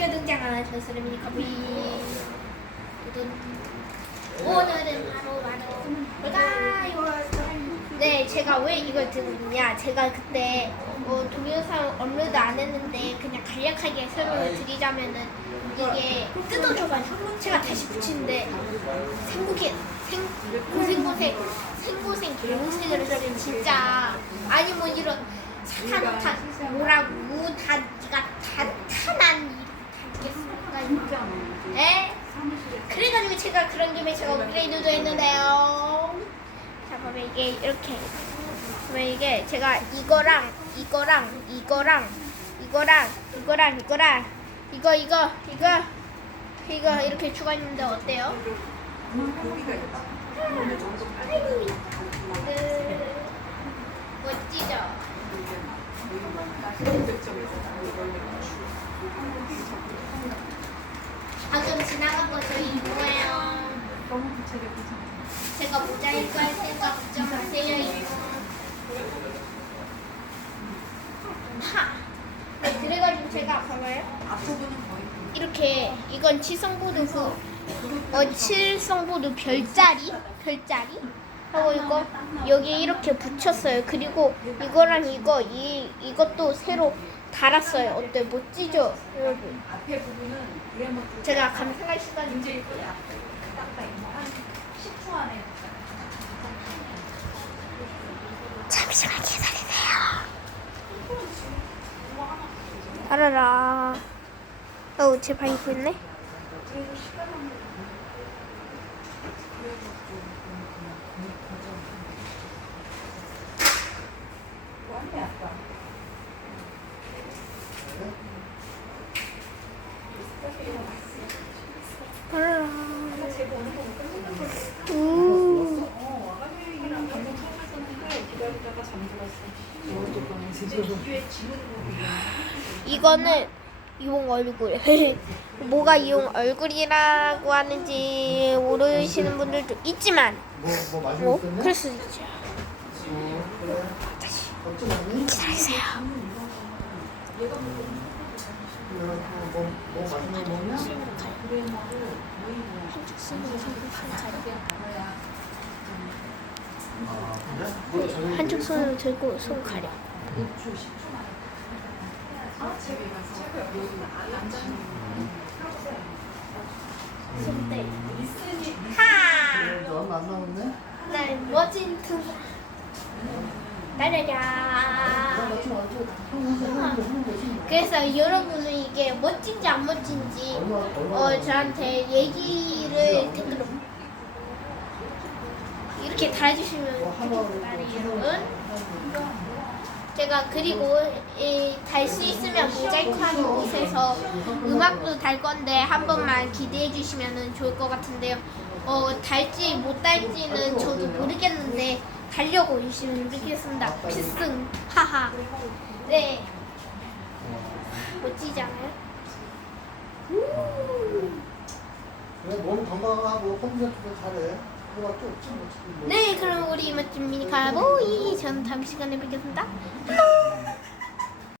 안녕하셨어요 미니커피 오늘은 바로 바로 뭘까요? 네 제가 왜 이걸 드느냐. 제가 그때 어, 동영상 업로드 안 했는데 그냥 간략하게 설명을 드리자면은 이게 뜯어져가지고 제가 다시 붙이는데 생고생 생 고생고생 생고생 개고생을 했어요 진짜. 아니 뭐 이런 사탄탄 뭐라고 단지가 단탄한 일을 단겠습니까 진짜 네 그래가지고 김에 제가 업그레이드도 했는데요 자 봐봐 이게 이렇게 봐봐 이게 제가 이거랑 이거랑 이거랑 이거랑 이거랑 이거랑 이거 이거 이거 이거 이렇게 추가했는데 어때요? 그, 멋지죠? 방금 지나간 거 저희 이모예요. 제가 모자이크 할 테니까 걱정 마세요, 이모. 하! 네, 그래가지고 제가 봐봐요. 이렇게 이건 칠성보드 그 어, 칠성보드 별자리 별자리 하고 이거 여기 이렇게 붙였어요. 그리고 이거랑 이거 이 이것도 새로 달았어요. 어때 멋지죠, 여러분? 앞에 부분은 그래머 제가 감상할 시간이 10초 안에 잠시만 기다리세요. 알아라. 어우, 제 방이 보이네. 완전 아까 알아라. 제가 오는 거 끝났는데 우. 어 와가지고랑 방금 처음 잠들었어 거 이거는 이용 얼굴. 뭐가 이용 얼굴이라고 하는지 모르시는 분들도 있지만, 뭐, 뭐 마시고 뭐, 있었냐? 그럴 수도 있죠. 다시 걱정 없니? 기다리세요. 뭐, 뭐, 뭐 맛있는 거 먹냐? 아, 그래? 뭐 저녁에 한쪽? 손으로 들고 손 가려. 손대. 하! 얼마 안 남았네? 멋진 두. 그래서 여러분은 이게 멋진지 안 멋진지 어 저한테 얘기를 댓글로 이렇게 달아주시면 되겠다 여러분. 제가 그리고 달 수 있으면 모자이크하는 곳에서 음악도 달 건데 한 번만 기대해 주시면 좋을 것 같은데요. 어 달지 못 달지는 저도 모르겠는데 달려고 열심히 노력했습니다. 필승 하하. 네 멋지지 않아요? 그래, 몸 건강하고 컴퓨터도 잘해. 네 그럼 우리 멋진 미니카보이 전 다음 시간에 뵙겠습니다. 안녕.